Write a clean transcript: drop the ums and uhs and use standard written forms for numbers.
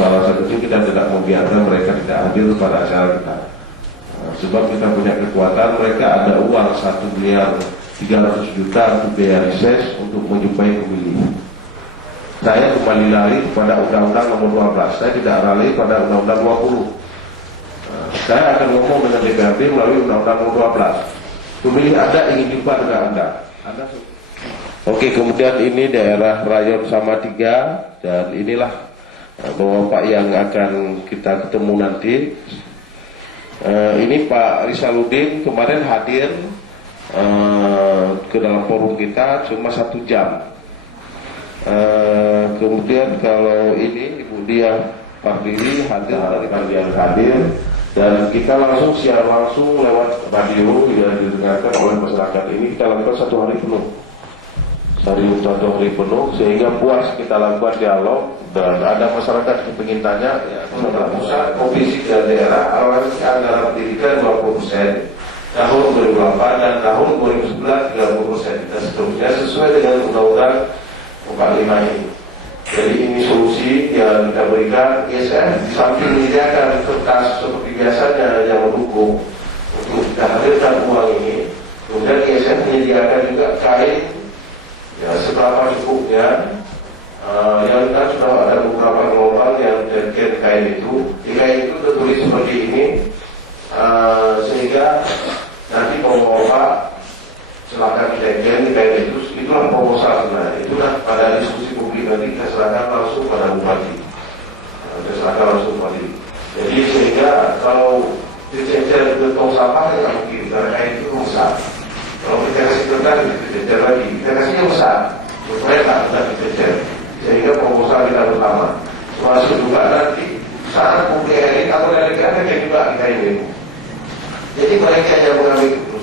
Salah satunya kita tidak membiarkan mereka tidak hadir pada acara kita. Sebab kita punya kekuatan, mereka ada uang 1.300.000.000 untuk biaya reses untuk menjumpai pemilih. Saya kembali lari kepada Undang-Undang Nomor 12. Saya tidak lari pada Undang-Undang 20. Saya akan ngomong dengan DPRD melalui Undang-Undang Nomor 12. Pemilih Anda ingin jumpa dengan Anda. Oke, kemudian ini daerah Rayon Salatiga, dan inilah bapak yang akan kita ketemu nanti. Ini Pak Risaluddin kemarin hadir ke dalam forum kita cuma 1 jam. Kemudian kalau ini Ibu Dia Pardiri hadir dari bagian hadir, dan kita langsung siar langsung lewat radio yang didengarkan oleh masyarakat. Ini kita lakukan 1 hari penuh, 1 hari penuh, sehingga puas kita lakukan dialog. Dan ada masyarakat yang ingin tanya, ya, pemerintah pusat, provinsi dan daerah alokasi anggaran pendidikan 20%, tahun 2008 dan tahun 2011 30%, dan seterusnya sesuai dengan Undang-Undang 45 ini. Jadi ini solusi yang kita berikan. ISF di samping menyediakan kertas seperti biasanya yang mendukung untuk kita hadirkan uang ini, kemudian ISF menyediakan juga kain ya seberapa cukupnya. Yang kan sudah ada beberapa gelombang yang terkait kain itu. Di kain itu tertulis seperti ini, sehingga nanti bapak silakan diteken di kain itu. Itulah proposal sebenarnya. Itulah pada diskusi publik nanti kita serahkan langsung pada bupati. Kita serahkan langsung bupati. Jadi sehingga kalau dicecer ke tong sampah ya mungkin karena kain itu rusak. Kalau kita kasih kertas dicecer lagi, kita kasih yang besar supaya tak dicecer. Sehingga proposal kita bersama masuk juga nanti saat publik ini atau dari kita juga kita ini. Jadi mereka yang mengambil keputusan